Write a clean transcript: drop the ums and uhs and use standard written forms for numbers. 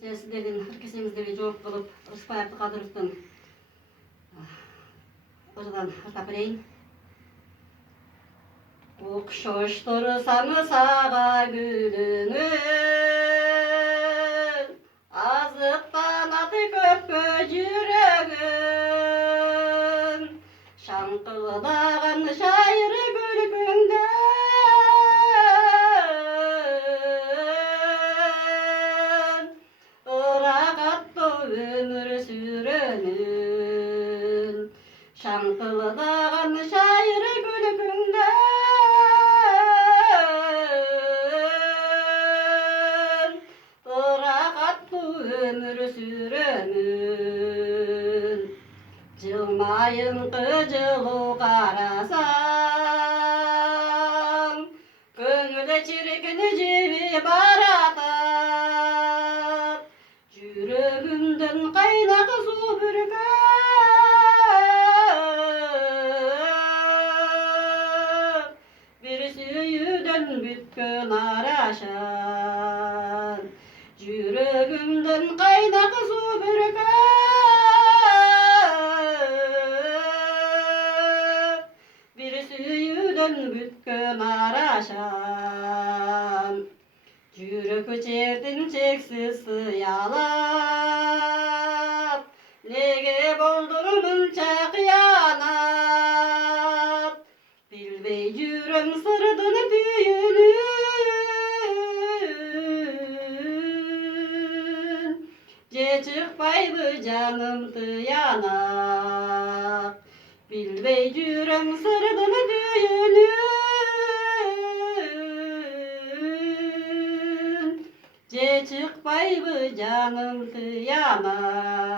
Sizlerden herkesinizle çok kılıp Rıspayaklı Kadırık'tan oradan hartapırayın. Okşoştursanı sağa gülünü azıktan atı köpke yüreğim şankıldağın şairi gülgünde ömür sürenin şankıldağın şairi gülgünden ırak attı ömür sürenin cılmayın kıcılı karasam gönülde çirkin civi baratar yüreğimden kaynak su bürker bir süyüden bütkün araşan yüreğimden kaynak su bürker bir süyüden bütkün araşan yürek çektin çeksiz sıyalar nege boldun mınça kıyanat bilbey yürem sırdın düğünün ce çıkpaydı canım tıyanak bilbey yürem sırdın düğünün ce çıkpaydı canım tıyanak